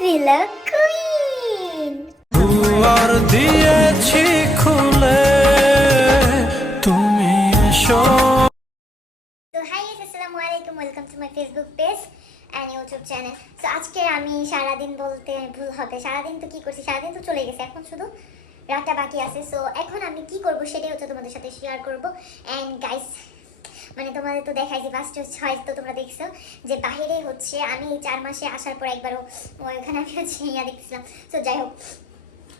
Villa queen. দুয়ার দিয়েছি খুলে তুমি এসো। তো হাই গাইস, আসসালামু আলাইকুম, welcome to my Facebook page and YouTube channel. So আজকে আমি সারাদিন বলতে ভুল হবে, সারাদিন তো কি করছি, সারাদিন তো চলে গেছে, এখন শুধু রাতটা বাকি আছে। সো এখন আমি কি করব সেটাই হচ্ছে তোমাদের সাথে শেয়ার করব। অ্যান্ড গাইস, মানে তোমাদের তো দেখাইছি ফার্স্ট হচ্ছে, হয়তো তোমরা দেখছো যে বাহিরে হচ্ছে আমি 4 মাসে আসার পর একবারও ওখানে আমি হচ্ছে ইয়া দেখছিলাম। সো যাই হোক,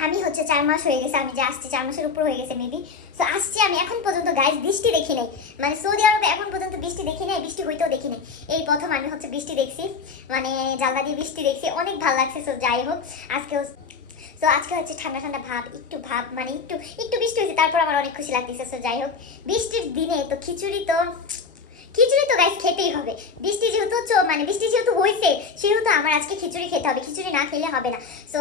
আমি হচ্ছে 4 মাস হয়ে গেছে, আমি যে আসছি 4 মাসের উপর হয়ে গেছে মেবি। সো আসছি আমি, এখন পর্যন্ত গাইস বৃষ্টি দেখি নাই, মানে সৌদি আরবে এখন পর্যন্ত বৃষ্টি দেখি নাই, বৃষ্টি হইতেও দেখি নাই। এই প্রথম আমি হচ্ছে বৃষ্টি দেখছি, মানে জানলা দিয়ে বৃষ্টি দেখছি, অনেক ভালো লাগছে। সো যাই হোক, আজকে হচ্ছে ঠান্ডা ঠান্ডা ভাব, একটু ভাব, মানে একটু একটু বৃষ্টি হয়েছে, তারপর আমার অনেক খুশি লাগতেছে। সো যাই হোক, বৃষ্টির দিনে তো খিচুড়ি তো গাইস খেতেই হবে। বৃষ্টি যেহেতু হয়েছে, সেহেতু আমার আজকে খিচুড়ি খেতে হবে, খিচুড়ি না খেলে হবে না। সো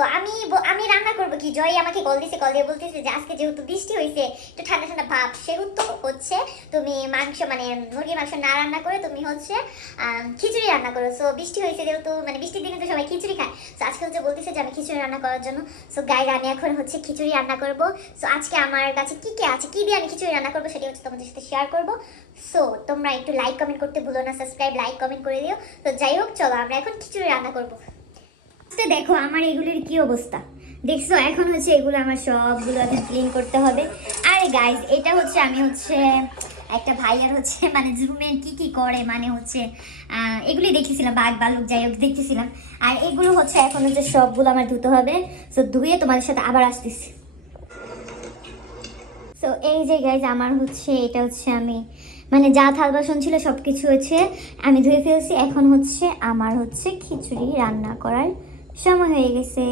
আমি রান্না করবো কি, জয় আমাকে কল দিয়ে বলতেছে যে আজকে যেহেতু বৃষ্টি হয়েছে, একটু ঠান্ডা ঠান্ডা ভাব, সেহেতু হচ্ছে তুমি মাংস মানে মুরগির মাংস না রান্না করে তুমি হচ্ছে খিচুড়ি রান্না করো। সো বৃষ্টি হয়েছে যেহেতু, মানে বৃষ্টির দিনে তো সবাই খিচুড়ি খায়। সো আজকে হচ্ছে বলতেছে যে আমি খিচুড়ি রান্না করার জন্য। সো গাইস, আমি এখন হচ্ছে খিচুড়ি রান্না করব। সো আজকে আমার কাছে কি আছে, কি দিয়ে আমি খিচুড়ি রান্না করবো সেটা হচ্ছে তোমাদের সাথে শেয়ার করবো। সো তোমরা একটু লাইক কমেন্ট করতে ভুলো না, সাবস্ক্রাইব লাইক কমেন্ট করে দিও। তো যাই হোক, চলো আমরা এখন খিচুড়ি রান্না করবো। দেখো আমার এগুলির কি অবস্থা দেখছো, এখন হচ্ছে এগুলো আমার সবগুলো এখন ক্লিন করতে হবে। আরে গাইজ, এটা হচ্ছে আমি হচ্ছে একটা ভাইয়ার হচ্ছে মানে জুমে কি করে, মানে হচ্ছে এগুলি দেখেছিলাম, বাঘ বালুক যাই হোক দেখতেছিলাম। আর এগুলো হচ্ছে এখন হচ্ছে সবগুলো আমার ধুতে হবে। সো ধুয়ে তোমাদের সাথে আবার আসতেছি। সো এই যে গাইজ, আমার হচ্ছে এটা হচ্ছে আমি মানে যা থাল বাসন ছিল সব কিছু হচ্ছে আমি ধুয়ে ফেলছি। এখন হচ্ছে আমার হচ্ছে খিচুড়ি রান্না করার সময় হয়ে গেছে।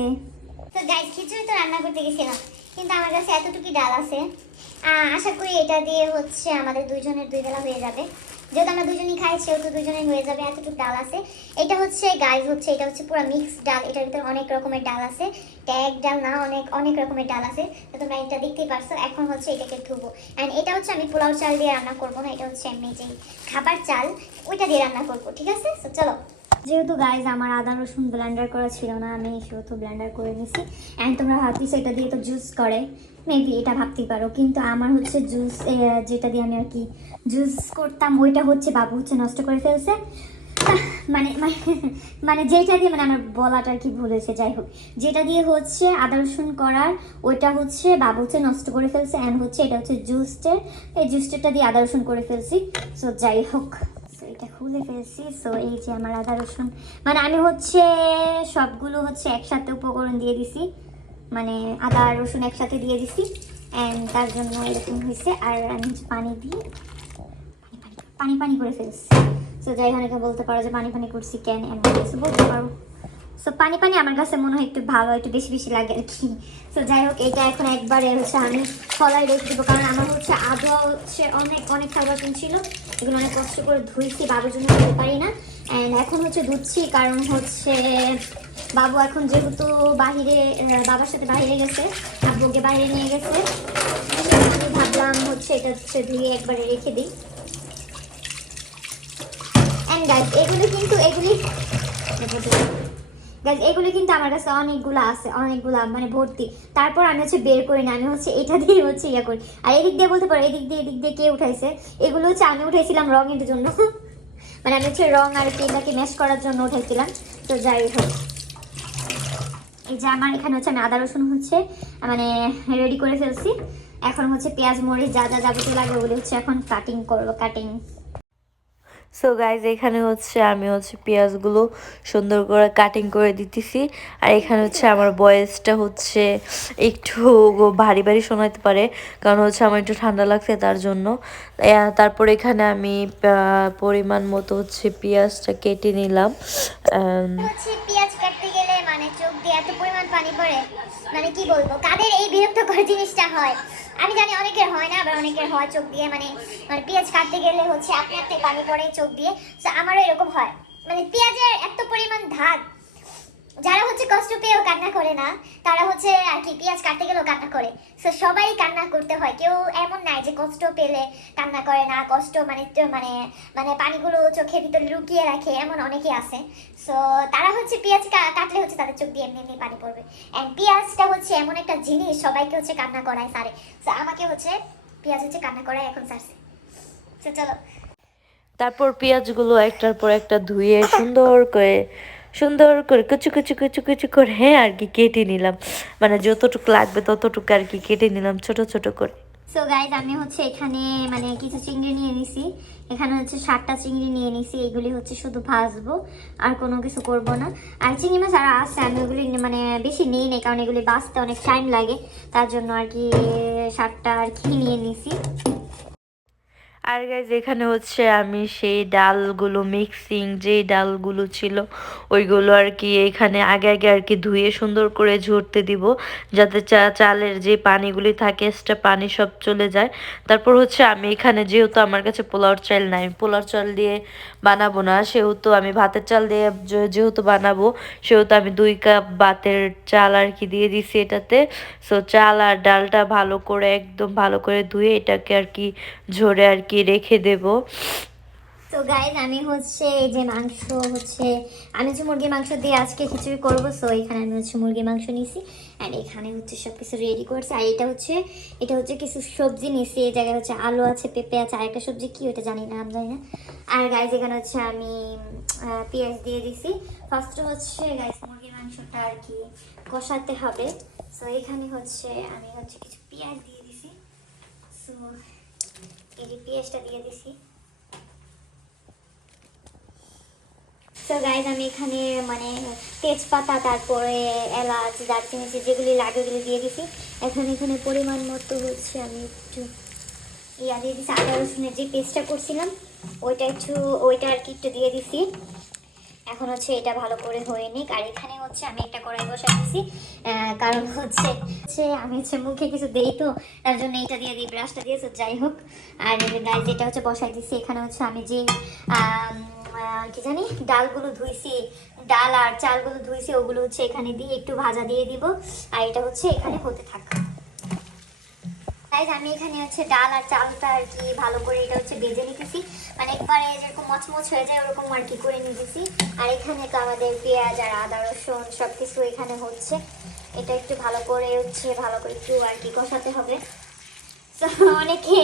তো গাইজ, খিচুড়ি তো রান্না করতে গেছিলাম, কিন্তু আমার কাছে এতটুকু ডাল আছে। আশা করি এটা দিয়ে হচ্ছে আমাদের দুইজনের 2 বেলা হয়ে যাবে, যেহেতু আমরা দুজনই খাই সেহেতু দুজনের হয়ে যাবে। এতটুকু ডাল আছে। এটা হচ্ছে গাইজ হচ্ছে এটা হচ্ছে পুরো মিক্সড ডাল, এটার ভিতরে অনেক রকমের ডাল আছে, এক ডাল না অনেক অনেক রকমের ডাল আছে। তো তোমরা এটা দেখতেই পারছো। এখন হচ্ছে এটাকে ধুবো। অ্যান্ড এটা হচ্ছে আমি পোলাও চাল দিয়ে রান্না করবো না, এটা হচ্ছে এমনি যে খাবার চাল ওইটা দিয়ে রান্না করবো, ঠিক আছে? তো চলো, যেহেতু গাইজ আমার আদা রসুন ব্লেন্ডার করা ছিল না, আমি সেহেতু ব্লেন্ডার করে নিছি। অ্যান্ড তোমরা ভাবতেছো এটা দিয়ে তো জুস করে, মেবি এটা ভাবতেই পারো, কিন্তু আমার হচ্ছে জুস যেটা দিয়ে আমি আর কি জুস করতাম ওইটা হচ্ছে বাবু হচ্ছে নষ্ট করে ফেলছে। মানে মানে মানে যেটা দিয়ে, মানে আমার বলাটা আর কি ভুলেছে, যাই হোক যেটা দিয়ে হচ্ছে আদা রসুন করার ওইটা হচ্ছে বাবু হচ্ছে নষ্ট করে ফেলছে। অ্যান্ড হচ্ছে এটা হচ্ছে জুসটের, এই জুসটেরটা দিয়ে আদা রসুন করে ফেলছি। সো যাই হোক, এটা খুলে ফেলছি। সো এই যে আমার আদা রসুন, মানে আমি হচ্ছে সবগুলো হচ্ছে একসাথে উপকরণ দিয়ে দিছি, মানে আদা রসুন একসাথে দিয়ে দিছি। অ্যান্ড তার জন্য এরকম হয়েছে। আর আমি হচ্ছে পানি দিয়ে পানি করে ফেলছি। সো যাই হোক, অনেকে বলতে পারো যে পানি করছি কেন, এমন কিছু বলতে পারো। সো পানি আমার কাছে মনে হয় একটু ভালো, একটু বেশি লাগে আর কি। সো যাই হোক, এটা এখন একবারে হচ্ছে আমি ফলাই রেখে দেবো, কারণ আমার হচ্ছে আদা হচ্ছে অনেক খাবার ছিল, এগুলো অনেক কষ্ট করে ধুইছি, বাবুর জন্য খেতে পারি না। অ্যান্ড এখন হচ্ছে ধুচ্ছি কারণ হচ্ছে বাবু এখন যেহেতু বাহিরে বাবার সাথে বাইরে গেছে, আব্বুকে বাইরে নিয়ে গেছে, ভাবলাম হচ্ছে এটা হচ্ছে ধুয়ে একবারে রেখে দিই। অ্যান্ড গাইস, এগুলি কিন্তু আমার কাছে অনেকগুলা মানে ভর্তি। তারপর আমি হচ্ছে বের করি না, আমি হচ্ছে এটা দিয়ে হচ্ছে ইয়া করি। আর এদিক দিয়ে বলতে পারো, এদিক দিয়ে কে উঠাইছে, এগুলো হচ্ছে আমি উঠাইছিলাম রঙের জন্য মানে আমি হচ্ছে রং আর এটাকে ম্যাশ করার জন্য উঠাইছিলাম। তো যাই হোক, এই যে আমার এখানে হচ্ছে আমি আদা রসুন হচ্ছে মানে রেডি করে ফেলছি। এখন হচ্ছে পেঁয়াজ মরিচ যা যাবতীয় লাগে ওগুলো হচ্ছে এখন কাটিং করবো। সো গাইজ, এখানে হচ্ছে আমি হচ্ছে পেঁয়াজগুলো সুন্দর করে কাটিং করে দিতেছি। আর এখানে হচ্ছে আমার ভয়েসটা হচ্ছে একটু ভারী শোনাতে পারে, কারণ হচ্ছে আমার একটু ঠান্ডা লাগছে তার জন্য। তারপর এখানে আমি পরিমাণ মতো হচ্ছে পেঁয়াজটা কেটে নিলাম। পেঁয়াজ কাটতে গেলে মানে চোখ দিয়ে এত পরিমাণ পানি পড়ে, মানে কি বলবো, কাদের এই বিরক্তকর জিনিসটা হয় আমি জানি, অনেকের হয় না, আবার অনেকের হয় চোখ দিয়ে, মানে পেঁয়াজ কাটতে গেলে হচ্ছে আপনি পানি পড়ে চোখ দিয়ে। তো আমারও এরকম হয়, মানে পেঁয়াজের এত পরিমাণ ধার যারা হচ্ছে কষ্ট পেয়েও কান্না করে না তারা হচ্ছে আর কি পেঁয়াজ কাটতে গেলেও কান্না করে। সো সবাই কান্না করতে হয়, কেউ এমন নাই যে কষ্ট পেলে কান্না করে না, কষ্ট মানে মানে মানে পানিগুলো চোখের ভিতরে লুকিয়ে রাখে, এমন অনেকেই আছে। সো তারা হচ্ছে পেঁয়াজ কাটলে হচ্ছে তাদের চোখ দিয়ে এমনি এমনি পানি পড়বে। অ্যান্ড পেঁয়াজটা হচ্ছে এমন একটা জিনিস সবাইকে হচ্ছে কান্না করায় সারে। সো আমাকে হচ্ছে পেঁয়াজ হচ্ছে কান্না করায় এখন সারছে। তো চলো তারপর পেঁয়াজগুলো একটার পর একটা ধুয়ে সুন্দর করে কুচু কুচু কুচু কুচু করে আর কি কেটে নিলাম, মানে যতটুকু লাগবে ততটুকু আর কি কেটে নিলাম ছোট ছোট করে। সো গাইজ আমি হচ্ছে এখানে মানে কিছু চিংড়ি নিয়ে নিছি, এখানে হচ্ছে 7টা চিংড়ি নিয়ে নিছি। এগুলি হচ্ছে শুধু ভাজবো, আর কোনো কিছু করব না। আর চিংড়ি মাছ আর আছে, আমি ওগুলি মানে বেশি নিই নেই, কারণ এগুলি বাঁচতে অনেক টাইম লাগে, তার জন্য আর কি 7টা আর কি নিয়ে নিছি। আর গাইজ এখানে হচ্ছে আমি সেই ডালগুলো মিক্সিং যেই ডালগুলো ছিল ওইগুলো আর কি এখানে আগে আগে আর কি ধুয়ে সুন্দর করে ঝরতে দিব, যাতে চালের যে পানিগুলি থাকে এক্সট্রা পানি সব চলে যায়। তারপর হচ্ছে আমি এখানে যেহেতু আমার কাছে পোলাওর চাল নাই, পোলাওর চাল দিয়ে বানাবো না, সেহেতু আমি ভাতের চাল দিয়ে যেহেতু বানাবো, সেহেতু আমি 2 কাপ ভাতের চাল আর কি দিয়ে দিছি এটাতে। সো চাল আর ডালটা ভালো করে একদম ভালো করে ধুয়ে এটাকে আর কি ঝরে আর কি রেখে দেব। তো গাইজ আমি হচ্ছে এই যে মাংস হচ্ছে আমি হচ্ছে মুরগির মাংস দিয়ে আজকে খিচুড়ি করবো। সো এখানে আমি হচ্ছে মুরগির মাংস নিছি, অ্যান্ড এখানে হচ্ছে সব কিছু রেডি করছি। আর এটা হচ্ছে কিছু সবজি নিছি, এই জায়গায় হচ্ছে আলু আছে, পেঁপে আছে, আর একটা সবজি কি ওটা জানি না, আমি জানি না। আর গাইজ এখানে হচ্ছে আমি পেঁয়াজ দিয়ে দিছি। ফার্স্ট হচ্ছে গাইজ মুরগির মাংসটা আর কি কষাতে হবে। সো এখানে হচ্ছে আমি হচ্ছে কিছু পেঁয়াজ দিয়ে দিছি। সো এই যে পেঁয়াজটা দিয়ে দিছি। তো গাইজ আমি এখানে মানে তেজপাতা, তারপরে এলাচ, দারচিনি যেগুলি লাগে ওগুলি দিয়ে দিছি। এখানে পরিমাণ মতো হচ্ছে আমি একটু দিয়ে দিছি, আদা রসুনের যে পেস্টটা করছিলাম ওইটা আর কি একটু দিয়ে দিছি। এখন হচ্ছে এটা ভালো করে হয়ে নিক। আর এখানে হচ্ছে আমি একটা কড়াই বসাই দিছি, কারণ হচ্ছে আমি হচ্ছে মুখে কিছু দেই, তো তার জন্য এইটা দিয়ে দিই, ব্রাশটা দিয়েছে, যাই হোক। আর গাইজ এটা হচ্ছে বসাই দিছি। এখানে হচ্ছে আমি যে কি জানি ডালগুলো ধুইছি, ডাল আর চালগুলো ধুইছি, ওগুলো হচ্ছে এখানে দিয়ে একটু ভাজা দিয়ে দিব। আর এটা হচ্ছে এখানে হতে থাকবে। গাইজ আমি এখানে হচ্ছে ডাল আর চালটা আর কি ভালো করে এটা হচ্ছে ভেজে নিতেছি, মানে একবারে যেরকম মচমচ হয়ে যায় ওরকম আর কি করে নিতেছি। আর এখানে তো আমাদের পেঁয়াজ আর আদা রসুন সব কিছু এখানে হচ্ছে, এটা একটু ভালো করে একটু আর কি কষাতে হবে। তো অনেকে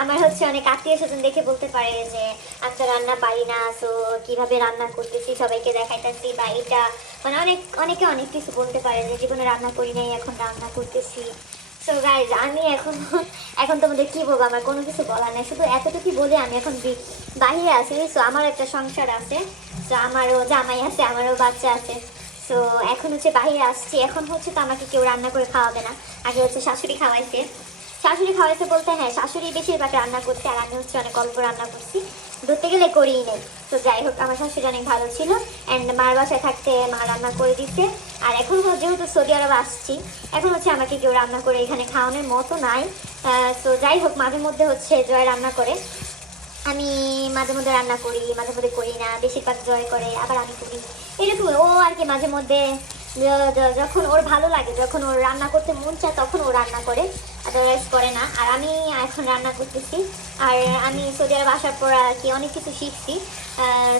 আমার হচ্ছে অনেক আত্মীয় স্বজন দেখে বলতে পারে যে আচ্ছা রান্না পারি না, সো কিভাবে রান্না করতেছি সবাইকে দেখাইতেছি, বা এটা মানে অনেকে অনেক কিছু বলতে পারে যে জীবনে রান্না করি নাই, এখন রান্না করতেছি। সো গাইজ আমি এখন তোমাদের কি বলবো, আমার কোনো কিছু বলার নেই, শুধু এতটুকুই বলে আমি এখন বাহিরে আছি। সো আমার একটা সংসার আছে, সো আমারও জামাই আছে, আমারও বাচ্চা আছে। সো এখন হচ্ছে বাহিরে আসছি, এখন হচ্ছে তো আমাকে কেউ রান্না করে খাওয়াবে না। আগে হচ্ছে শাশুড়ি খাওয়াইছে বলতে হ্যাঁ শাশুড়ি বেশিরভাগ রান্না করতে, আর আমি হচ্ছে অনেক অল্প রান্না করছি, ধরতে গেলে করিই নেই। তো যাই হোক আমার শাশুড়ি অনেক ভালো ছিল, অ্যান্ড মার বাসায় থাকতে মা রান্না করে দিচ্ছে। আর এখন যেহেতু সৌদি আরব আসছি, এখন হচ্ছে আমাকে কেউ রান্না করে এখানে খাওয়ানোর মতো নাই। তো যাই হোক মাঝে মধ্যে হচ্ছে জয় রান্না করে, আমি মাঝে মধ্যে রান্না করি, মাঝে মধ্যে করি না, বেশিরভাগ জয় করে, আবার আমি করি, এরকম। ও আর কি মাঝে মধ্যে যখন ওর ভালো লাগে, যখন ওর রান্না করতে মন চায় তখন ও রান্না করে, আদারওয়াইজ করে না। আর আমি এখন রান্না করতেছি, আর আমি সৌদি আরব আসার পর আর কি অনেক কিছু শিখছি।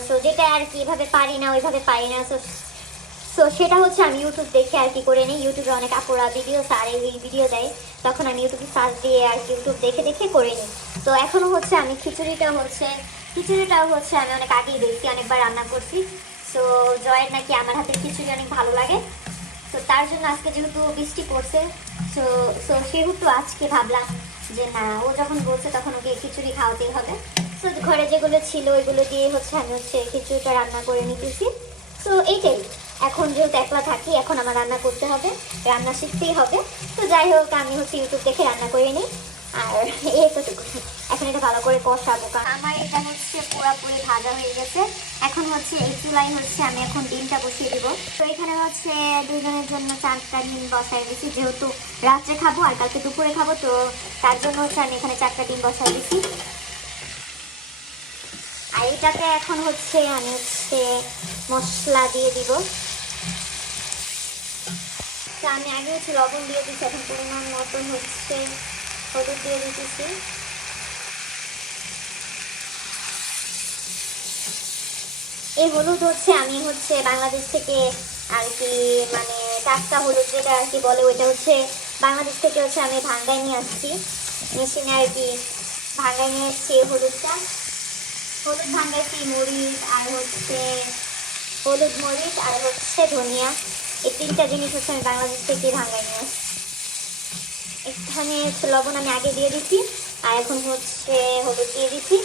সো যেটা আর কি এভাবে পারি না, ওইভাবে পারি না, সো সেটা হচ্ছে আমি ইউটিউব দেখে আর কি করে নিই। ইউটিউবে অনেক আপুরা ভিডিও এই ভিডিও দেয়, তখন আমি ইউটিউবে সার্চ দিয়ে আর কি ইউটিউব দেখে করে নিই। তো এখনও হচ্ছে আমি খিচুড়িটাও হচ্ছে আমি অনেক আগেই দেখছি, অনেকবার রান্না করছি। সো জয়ের নাকি আমার হাতের খিচুড়ি অনেক ভালো লাগে, তো তার জন্য আজকে যেহেতু বৃষ্টি পড়ছে, সো সেহেতু আজকে ভাবলাম যে না, ও যখন বলছে তখন ওকে খিচুড়ি খাওয়াতেই হবে। সো ঘরে যেগুলো ছিল ওইগুলো দিয়ে হচ্ছে আমি হচ্ছে খিচুড়িটা রান্না করে নিতেছি। সো এইটাই, এখন যেহেতু একলা থাকি, এখন আমার রান্না করতে হবে, রান্না শিখতেই হবে। তো যাই হোক আমি হচ্ছে ইউটিউব দেখে রান্না করে নিই, আর এতটুকু। এখন এটা ভালো করে কষাবো, কারণ আমার এটা হচ্ছে পুরোপুরি ভাজা হয়ে গেছে। এখন হচ্ছে এই চুলাই হচ্ছে আমি এখন ডিমটা বসিয়ে দিব। তো এখানে হচ্ছে দুজনের জন্য 4টা ডিম বসাই দিচ্ছি, যেহেতু রাত্রে খাবো আর কালকে দুপুরে খাবো, তো তার জন্য হচ্ছে আমি এখানে 4টা ডিম বসাই দিচ্ছি। আর এটাকে এখন হচ্ছে আমি হচ্ছে মশলা দিয়ে দিব। আমি আগে হচ্ছে লবণ দিয়ে দিচ্ছি, এখন পরিমাণ মতন হচ্ছে হলুদ দিয়ে দিতেছি। এই হলুদ হচ্ছে আমি হচ্ছে বাংলাদেশ থেকে আর কি, মানে টাটকা হলুদ যেটা আর কি বলে, ওইটা হচ্ছে বাংলাদেশ থেকে হচ্ছে আমি ভাঙ্গায় নিয়ে আসছি, মেশিনে আর কি ভাঙ্গায় নিয়ে এসছি। হলুদটা হলুদ ভাঙ্গাইছি, মরিচ আর হচ্ছে হলুদ, মরিচ আর হচ্ছে ধনিয়া, এই 3টা জিনিস হচ্ছে আমি বাংলাদেশ থেকে ভাঙ্গায় নিয়ে আসছি। এখানে হচ্ছে লবণ আমি আগে দিয়ে দিচ্ছি, আর এখন হচ্ছে হলুদ দিয়ে দিচ্ছি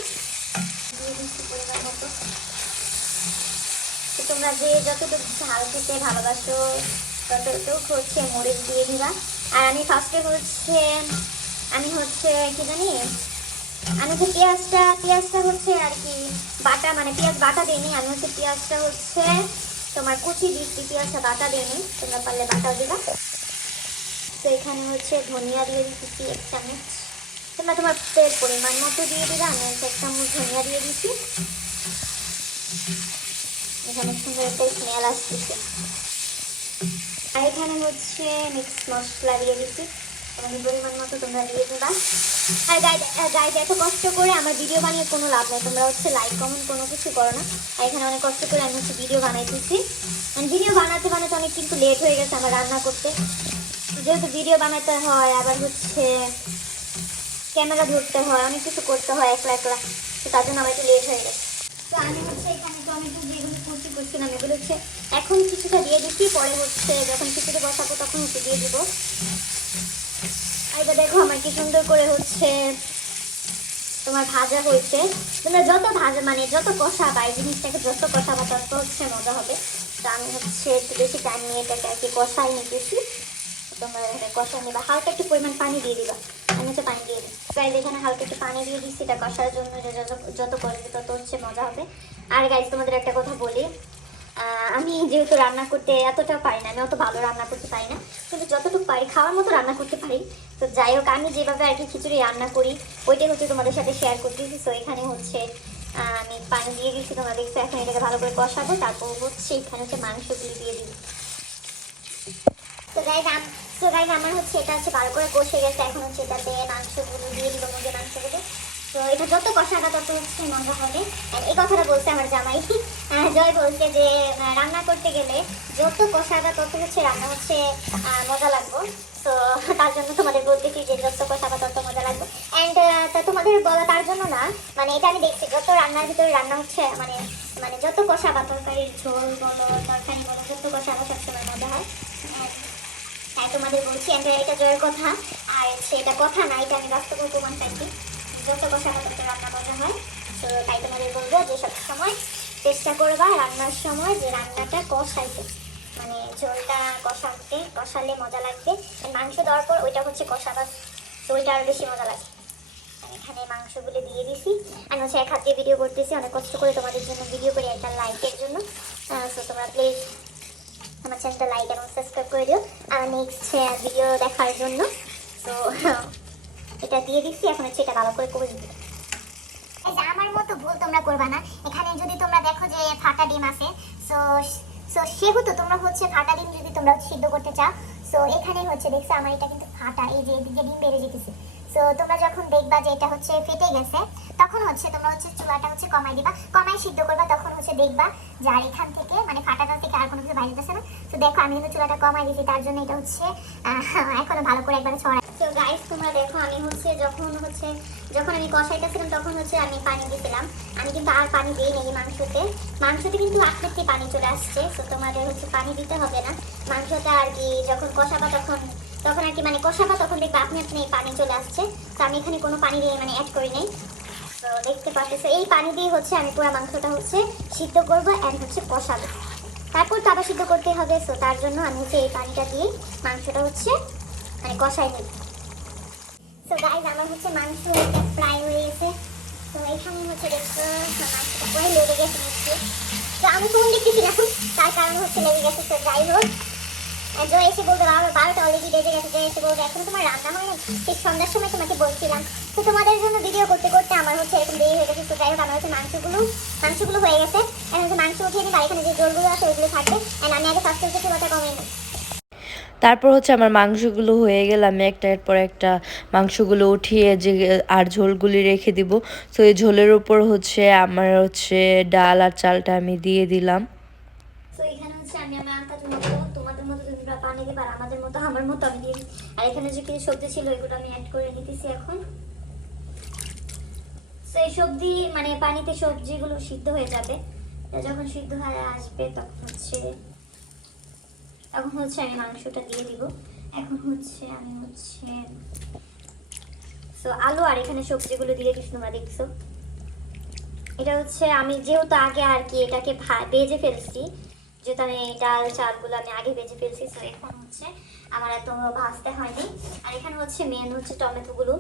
পরিমাণ মতো। তোমরা যে যতটুকু ঝাল খেতে ভালোবাসো ততটুকু হচ্ছে মরিচ দিয়ে দিবা। আর আমি ফার্স্টে হচ্ছে কি জানি, আমি হচ্ছে পেঁয়াজটা হচ্ছে আর কি বাটা, মানে পেঁয়াজ বাটা দিইনি, আমি হচ্ছে পেঁয়াজটা হচ্ছে তোমার কুচি দিচ্ছি, পেঁয়াজটা বাটা দিইনি, তোমরা পারলে বাটাও দিবা। তো এখানে হচ্ছে ধনিয়া দিয়ে দিচ্ছি 1 চামচ, তোমরা তোমার পরিমাণ মতো দিয়ে দিবা। আমি হচ্ছে 1 চামচ ধনিয়া দিয়ে দিচ্ছি। এখানে সুন্দর একটা স্মেল আসতেছে। আর এখানে হচ্ছে মিক্স মশলা দিয়ে দিচ্ছি, তোমাদের পরিমাণ মতো তোমরা দিয়ে দেবা। আর গাইজ এত কষ্ট করে আমার ভিডিও বানিয়ে কোনো লাভ নেই, তোমরা হচ্ছে লাইক কমেন্ট কোনো কিছু করো না। আর এখানে অনেক কষ্ট করে আমি হচ্ছে ভিডিও বানাইতেছি, ভিডিও বানাতে অনেক কিন্তু লেট হয়ে গেছে আমার রান্না করতে, যেহেতু ভিডিও বানাতে হয়, আবার হচ্ছে ক্যামেরা ধরতে হয়, অনেক কিছু করতে হয় একলা, তো তার জন্য আমার একটু লেট হয়ে গেছে। তো আমি হচ্ছে এখানে টমেটো যেগুলো কুচি করছিলাম এগুলো হচ্ছে এখন কিছুটা দিয়ে দিচ্ছি, পরে হচ্ছে যখন কিছুটা বসাবো তখন হচ্ছে দিয়ে দিব। আর এটা দেখো আমার কি সুন্দর করে হচ্ছে তোমার ভাজা হয়েছে। তোমরা যত ভাজা মানে যত কষাবা, এই জিনিসটাকে যত কষাবা তত হচ্ছে মজা হবে। তো আমি হচ্ছে একটু বেশি টাইম নিয়ে এটাকে আর কি কষাই নিতেছি। তোমরা কষাই নিবা, হালকা একটু পরিমাণ পানি দিয়ে দিবা, আমি হচ্ছে পানি দিয়ে দিই। গাইজ এখানে হালকা একটু পানি দিয়ে দিচ্ছি এটা কষার জন্য, যত কষবে তত হচ্ছে মজা হবে। আর গাইজ তোমাদের একটা কথা বলি, আমি যেহেতু রান্না করতে এতটা পারি না, আমি অত ভালো রান্না করতে পারি না, কিন্তু যতটুকু পারি খাওয়ার মতো রান্না করতে পারি। তো যাই হোক, আমি যেভাবে আর কি খিচুড়ি রান্না করি ওইটাই হচ্ছে তোমাদের সাথে শেয়ার করতেছি। তো এখানে হচ্ছে আমি পানি দিয়ে দিচ্ছি, তোমরা দেখছো। এখন এটাকে ভালো করে কষাবো, তারপর হচ্ছে এখানে হচ্ছে মাংসগুলি দিয়ে দিই। তো গাইজ আমার হচ্ছে এটা হচ্ছে ভালো করে কষে গেছে, এখন হচ্ছে এটাতে মাংসগুলো দিয়ে দিব, মুরগির মাংসগুলো। তো এটা যত কষাটা তত হচ্ছে মজা হবে। আর এই কথাটা বলছে আমার জামাই, জয় বলছে যে রান্না করতে গেলে যত কষাটা তত হচ্ছে রান্না হচ্ছে মজা লাগবে। তো তার জন্য তোমাদের বলতেছি যে যত কষাবা তত মজা লাগবে। অ্যান্ড তোমাদের বলা তার জন্য না, মানে এটা আমি দেখছি যত রান্নার ভিতরে রান্না হচ্ছে মানে মানে যত কষাবা, তরকারির ঝোল বলো তরকারি বলো, যত কষাবা সবসময় মজা হয়। হ্যাঁ তোমাদের বলছি, এটা জয়ের কথা, আর সেটা কথা না, এটা আমি বাস্তব প্রমাণ পাইছি, যত কষাবা তত রান্না মজা হয়। তো তাই তোমাদের বলবো যে সবসময় চেষ্টা করবা রান্নার সময় যে রান্নাটা কষাইতে, মানে ঝোলটা কষালে মজা লাগবে। মাংস দেওয়ার পর ওইটা হচ্ছে কষাবা, তো ওইটা আরও বেশি মজা লাগে। এখানে মাংসগুলো দিয়ে দিছি, আমি হচ্ছে 1 হাত দিয়ে ভিডিও করতেছি, অনেক কষ্ট করে তোমাদের জন্য ভিডিও করি একটা লাইকের জন্য। তো তোমরা প্লিজ আমার চ্যানেলটা লাইক এবং সাবস্ক্রাইব করে দিও আর নেক্সট ভিডিও দেখার জন্য। তো এটা দিয়ে দিচ্ছি, এখন হচ্ছে এটা ভালো করে করে দিচ্ছি। আমার মতো ভুল তোমরা করবা না। এখানে যদি তোমরা দেখো যে ফাটা ডিম আছে, সো সেহেতু তোমরা হচ্ছে ফাটা ডিম যদি তোমরা সিদ্ধ করতে চাও, সো এখানে হচ্ছে দেখছো আমার এটা কিন্তু ফাটা, এই যে এদিকে ডিম বেড়ে যেতেছে। সো তোমরা যখন দেখবা যে এটা হচ্ছে ফেটে গেছে, তখন হচ্ছে তোমরা হচ্ছে চুলাটা হচ্ছে কমাই দিবা, কমাই সিদ্ধ করবা, তখন হচ্ছে দেখবা যে আর এখান থেকে মানে ফাটাটা থেকে আর কোনো কিছু বাইরে যাচ্ছে না। তো দেখো আমি কিন্তু চুলাটা কমাই দিয়েছি, তার জন্য এটা হচ্ছে এখনো ভালো করে একবার ছড়াই। তো গাইস তোমরা দেখো আমি হচ্ছে যখন আমি কষাইতেছিলাম তখন হচ্ছে আমি পানি দিয়েছিলাম, আমি কিন্তু আর পানি দিই নেই মাংসতে কিন্তু আকৃতি পানি চলে আসছে। তো তোমাদের হচ্ছে পানি দিতে হবে না, মাংসটা আর কি যখন কষাবা তখন আর কি মানে কষাবা তখন দেখবে আপনি পানি চলে আসছে। তো আমি এখানে কোনো পানি দিয়ে মানে অ্যাড করি নাই। তো দেখতে পাচ্ছ এই পানি দিয়ে হচ্ছে আমি পুরো মাংসটা হচ্ছে সিদ্ধ করবো অ্যান্ড হচ্ছে কষাবো, তারপর তো আবার সিদ্ধ করতে হবে। সো তার জন্য আমি হচ্ছে এই পানিটা দিয়ে মাংসটা হচ্ছে মানে কষাই নিই। তো গাইজ আমার হচ্ছে মাংস ফ্রাই হয়ে গেছে। তো এখানে হচ্ছে দেখছো মাংসটা পুরো লেগে গেছে নিচ্ছে। তো আমি ফোন দেখতেছিলাম, তার কারণ হচ্ছে লেগে গেছে। তো যাই হোক, জয় এসে বলবে 12টা অলরেডি বেজে গেছে, জয় এসে বলবে এখন তোমার রান্না হয় না, ঠিক সন্ধ্যার সময় তোমাকে বলছিলাম। তো তোমাদের জন্য ভিডিও করতে করতে আমার হচ্ছে এরকম দেরি হয়ে গেছে। তো যাই হোক আমার হচ্ছে মাংসগুলো হয়ে গেছে, এখন হচ্ছে মাংস উঠিয়ে নিই, আর এখানে যে জলগুলো আছে ওইগুলো থাকবে। অ্যান্ড আমি আগে ফার্স্ট হচ্ছে চুলাটা কমিয়ে নিই। তারপর হচ্ছে আমার মাংসগুলো হয়ে গেলে আমি একটার পর একটা মাংসগুলো উঠিয়ে যে আর ঝোলগুলি রেখে দিব। তো এই ঝোলের উপর হচ্ছে আমার হচ্ছে ডাল আর চালটা আমি দিয়ে দিলাম। তো এখানে হচ্ছে আমি আমার আন্দাজ মতো, তোমাদের মতো যদি তোমরা পানি দিবা, আর আমাদের মতো আমার মতো আমি দিয়ে দিই। আর এখানে যে কিছু সবজি ছিল এগুলো আমি অ্যাড করে নিতেছি এখন। তো এই সবজি মানে পানিতে সবজিগুলো সিদ্ধ হয়ে যাবে। যখন সিদ্ধ হয়ে আসবে তখন হচ্ছে আমি মাংসটা দিয়ে দিব। এখন হচ্ছে আমি হচ্ছে আলু আর এখানে সবজিগুলো দিয়ে দিচ্ছি, তোমরা দেখছো। এটা হচ্ছে আমি যেহেতু আগে আর কি এটাকে ভেজে ফেলছি, যেহেতু আমি ডাল চালগুলো আমি আগে ভেজে ফেলছি, তো এখন হচ্ছে আমার এত ভাজতে হয়নি। আর এখানে হচ্ছে মেন হচ্ছে টমেটোগুলো,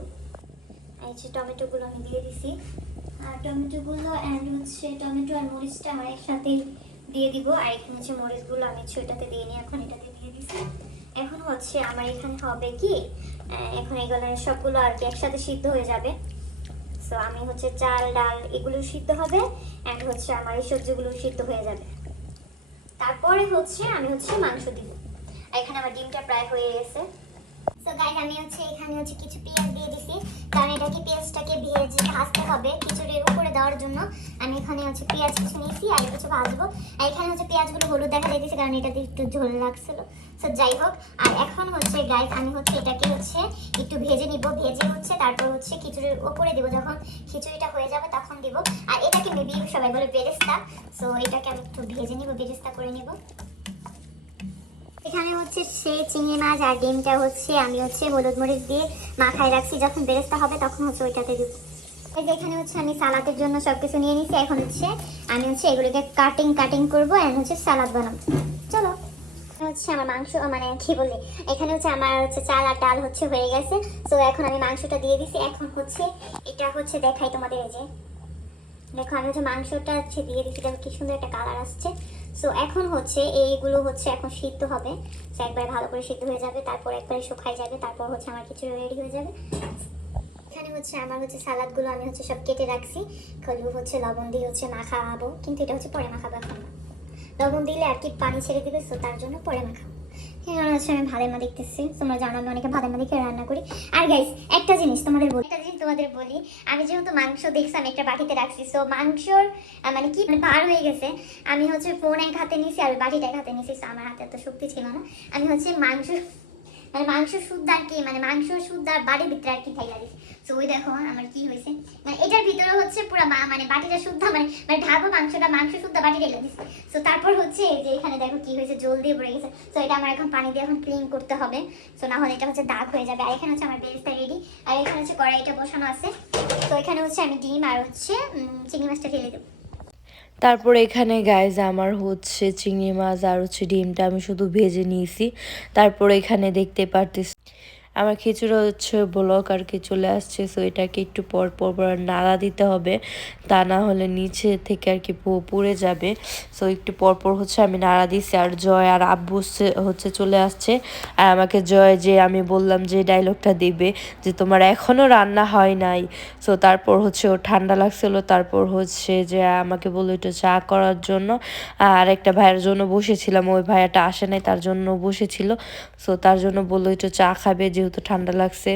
এই যে টমেটোগুলো আমি দিয়ে দিছি। আর টমেটোগুলো অ্যান্ড হচ্ছে টমেটো আর মরিচটা আমার একসাথে দিয়ে দিব। আর এখানে হচ্ছে মরিচগুলো আমি ছোটাতে দিয়ে নিই, এখন এটাতে দিয়ে দিছি। এখন হচ্ছে আমার এখানে হবে কি, এখন এগুলো সবগুলো আর কি একসাথে সিদ্ধ হয়ে যাবে। তো আমি হচ্ছে চাল ডাল এগুলো সিদ্ধ হবে, অ্যান্ড হচ্ছে আমার এই সবজিগুলো সিদ্ধ হয়ে যাবে। তারপরে হচ্ছে আমি হচ্ছে মাংস দিব। আর এখানে আমার ডিমটা প্রায় হয়ে গেছে। সো গাইস আমি হচ্ছে এখানে হচ্ছে কিছু পেঁয়াজ দিয়ে দিছি, কারণ এটাকে পেঁয়াজটাকে ভাজতে হবে খিচুড়ির উপরে দেওয়ার জন্য। আমি এখানে হচ্ছে পেঁয়াজ কিছু নিয়েছি আর কিছু ভাজবো। আর এখানে হচ্ছে পেঁয়াজগুলো হলুদ দেখা যাইতেছে কারণ এটাতে একটু ঝোল লাগছিল। সো যাই হোক, আর এখন হচ্ছে গাইস আমি হচ্ছে এটাকে হচ্ছে একটু ভেজে নিব। ভেজে হচ্ছে তারপর হচ্ছে খিচুড়ির উপরে দিব, যখন খিচুড়িটা হয়ে যাবে তখন দিব। আর এটাকে মেবি সবাই বলে বেরেস্তা। সো এটাকে আমি একটু ভেজে নিব, বেরেস্তা করে নিব। এখানে হচ্ছে সেই চিংড়ি মাছ আর ডিমটা হচ্ছে আমি হচ্ছে হলুদ মরিচ দিয়ে মাখায় রাখছি, যখন বেরেস্তা হবে তখন হচ্ছে ওইটাতে দিব। এখানে হচ্ছে আমি সালাদের জন্য সবকিছু নিয়ে নিছি। এখন হচ্ছে আমি হচ্ছে এগুলোকে কাটিং করবো, এন্ড হচ্ছে সালাদ বানাবো। চলো হচ্ছে আমার মাংস মানে কি বলি, এখানে হচ্ছে আমার হচ্ছে চাল আর ডাল হচ্ছে হয়ে গেছে। তো এখন আমি মাংসটা দিয়ে দিছি। এখন হচ্ছে এটা হচ্ছে দেখাই তোমাদের, এই যে দেখো আমি হচ্ছে মাংসটা হচ্ছে দিয়ে দিচ্ছি, দেখো কি সুন্দর একটা কালার আসছে। সো এখন হচ্ছে এইগুলো হচ্ছে এখন সিদ্ধ হবে। সো একবার ভালো করে সিদ্ধ হয়ে যাবে, তারপর একবারে শুকাই যাবে, তারপর হচ্ছে আমার খিচুড়ি রেডি হয়ে যাবে। এখানে হচ্ছে আমার হচ্ছে সালাদগুলো আমি হচ্ছে সব কেটে রাখছি, খালি হচ্ছে লবণ দিয়ে হচ্ছে মাখাবো, কিন্তু এটা হচ্ছে পরে মাখাবো, এখন না। লবণ দিলে আর কি পানি ছেড়ে দিবে, সো তার জন্য পরে মাখাবো। এখানে হচ্ছে আমি ভাদেরমা দেখতেছি, তোমরা জানো আমি অনেকে ভাদেরমা দেখে রান্না করি। আর গাইস একটা জিনিস তোমাদের বলি, আমি যেহেতু মাংস দেখছি আমি একটা বাটিতে রাখছি, সো মাংসর মানে কি মানে পার হয়ে গেছে। আমি হচ্ছে ফোন এক হাতে নিছি আর বাটিটা এক হাতে নিছি, আমার হাতে এত শক্তি ছিল না। আমি হচ্ছে মাংস শুদ্ধ আর কি মানে মাংস শুদ্ধ আর বাড়ির ভিতরে আর কি থাইলা দিছি। সো ওই দেখো আমার কি হয়েছে, মানে এটার ভিতরে হচ্ছে পুরো মানে বাটিটা শুদ্ধ মানে ঢাকবো মাংস শুদ্ধ বাটি ঢেলে দিছি। সো তারপর হচ্ছে এই যে এখানে দেখো কি হয়েছে, জল দিয়ে পড়ে গেছে। সো এটা আমার এখন পানি দিয়ে এখন ক্লিন করতে হবে, সো না হলে এটা হচ্ছে দাগ হয়ে যাবে। আর এখানে হচ্ছে আমার বেরেস্তা রেডি, আর এখানে হচ্ছে কড়াইটা বসানো আছে। তো এখানে হচ্ছে আমি ডিম আর হচ্ছে চিংড়ি মাছটা ঢেলে দেবো। তারপর এখানে গাইজ আমার হচ্ছে চিংড়ি মাছ আর হচ্ছে ডিমটা আমি শুধু ভেজে নিয়েছি। তারপর এখানে দেখতে পারতেছি আমার খিচুড়ি হচ্ছে ব্লক আর কি চলে আসছে। সো এটাকে একটু পর নাড়া দিতে হবে, তা না হলে নিচে থেকে আর কি পুড়ে যাবে। সো একটু পর হচ্ছে আমি নাড়া দিচ্ছি। আর জয় আর আব্বু হচ্ছে চলে আসছে, আর আমাকে জয় যে আমি বললাম যে ডায়লগটা দিবে যে তোমার এখনও রান্না হয় নাই। সো তারপর হচ্ছে ও ঠান্ডা লাগছিল, তারপর হচ্ছে যে আমাকে বললো একটু চা করার জন্য। আর একটা ভাইয়ের জন্য বসেছিলাম, ওই ভাইয়াটা আসে নাই, তার জন্য বসেছিল। সো তার জন্য বললো একটু চা খাবে, যেহেতু ঠান্ডা লাগছে।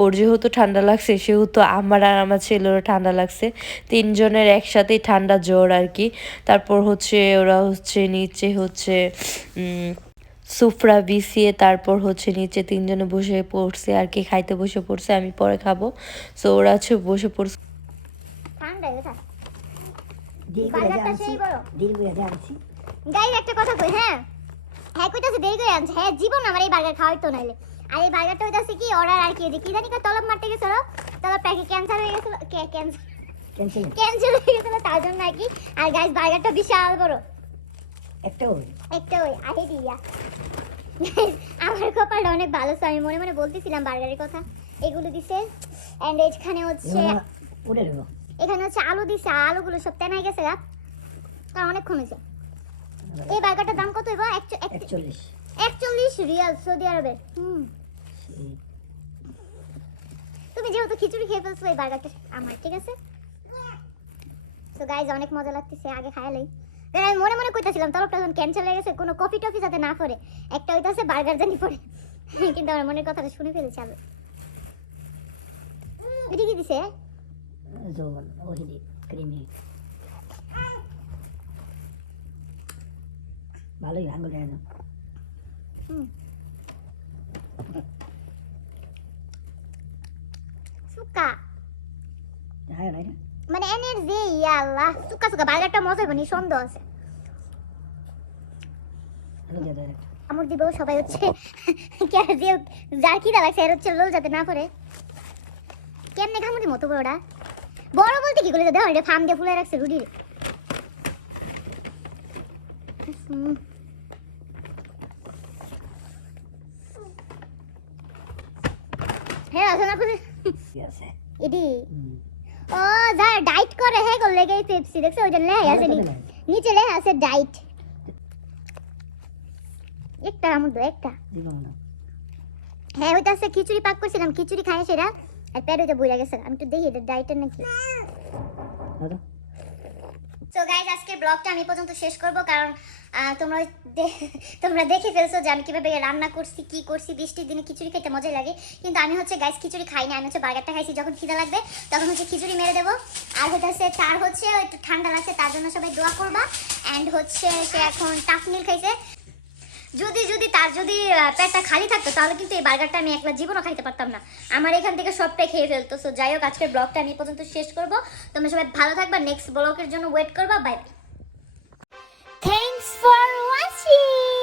ওর যেহেতু ঠান্ডা লাগছে সেহেতু আমার আর আমার ছেলেরও ঠান্ডা লাগছে, তিনজনের একসাথেই ঠান্ডা জ্বর আর কি। তারপর হচ্ছে ওরা হচ্ছে নিচে হচ্ছে সুফরা বিছিয়ে তারপর হচ্ছে নিচে তিনজনে বসে পড়ছে আর কি, খাইতে বসে পড়ছে, আমি পরে খাবো। সো ওরা হচ্ছে বসে পড়ছে। গাইস একটা কথা কই, হ্যাঁ কইতাছে দেরি করে আনছে, হ্যাঁ জীবন আমার এই বার্গার খাওয়াই তো নাইলে। আর এই বার্গারটা হইতাছে কি অর্ডার আর কি, যে কি জানি তলব মারতে গেছিল, তলবটা কি ক্যান্সার হয়ে গেছিল, ক্যান্সার হয়ে গেছিল তার জন্য আর কি। আর গাইস বার্গারটা বিশাল বড়, একটা ওই আহে দিয়া। আমার কপালটা অনেক ভালো, আমি মনে মনে বলতেছিলাম বার্গারের কথা। এগুলো দিছে, এন্ড এখানে হচ্ছে আলু দিছে, আলুগুলো সব তেনাই গেছে গা, কারণ অনেকক্ষণ হয়েছে। এই বার্গারটার দাম কত হইব? 41 রিয়াল, সৌদি আরবের। তুমি যেহেতু খিচুড়ি খেয়ে ফেলছো, এই বার্গারটা আমার, ঠিক আছে? তো গাইজ অনেক মজা লাগতেছে, আগে খাইলেই তাই আমি মনে মনে কইতাছিলাম তরফটা যখন ক্যান্সেল হয়ে গেছে কোনো কফি টফি যাতে না পড়ে, একটা হইতাছে বার্গার জানি পড়ে। কিন্তু আমার মনের কথাটা শুনে ফেলেছি আমি। এটা কি দিছে? জোল ওহিদি ক্রিমি ভালোই আঙ্গুল যায় না। সুকা হ্যাঁ ভাই মানে এনার্জি, ইয়া আল্লাহ, সুকা সুকা বার্গারটা মজা হবে নি সন্দেহ আছে। আলু দিয়ে দেয় আমর দিব সবাই হচ্ছে কে যে যার কি লাগছে এর হচ্ছে লোল যাতে না পড়ে। কেমনে খামুদি মতো বড়টা বড় বলতে কি করে দাও, এটা ফার্ম দিয়ে ফুলে রাখছে রুটির। হ্যাঁ আছে না খুঁজে কি আছে এডি। ও যারা ডাইট করে হ্যাঁ গো লেগেই পেপসি দেখছো ওইটা লেখা আছে নিচে লেখা আছে ডাইট। একটা আমর দো একটা জীবন না হ্যাঁ ওইটা আছে খিচুড়ি পাক করছিলাম, খিচুড়ি খায় সেটা আর পেট হইতে বইরা গেছে। আমি তো দেখি এটা ডাইটের নাকি। দাদা সো গাইজ আজকের ব্লগটা আমি পর্যন্ত শেষ করব, কারণ তোমরা দেখে ফেলছো যে আমি কিভাবে রান্না করছি কি করছি। বৃষ্টির দিনে খিচুড়ি খেতে মজাই লাগে, কিন্তু আমি হচ্ছে গাইজ খিচুড়ি খাই না, আমি হচ্ছে বার্গারটা খাইছি। যখন খিদা লাগবে তখন হচ্ছে খিচুড়ি মেরে দেবো। আর হচ্ছে তার হচ্ছে একটু ঠান্ডা লাগছে তার জন্য সবাই দোয়া করবা। অ্যান্ড হচ্ছে সে এখন টাফ মিল খাইছে। যদি তার পেটটা খালি থাকতো তাহলে কিন্তু এই বার্গারটা আমি একলা জীবনও খাইতে পারতাম না, আমার এখান থেকে সবটাই খেয়ে ফেলতো। সো যাই হোক আজকের ব্লগটা আমি পর্যন্ত শেষ করব। তোমরা সবাই ভালো থাকবা, নেক্সট ব্লগের জন্য ওয়েট করবা। বাই। Thanks for watching.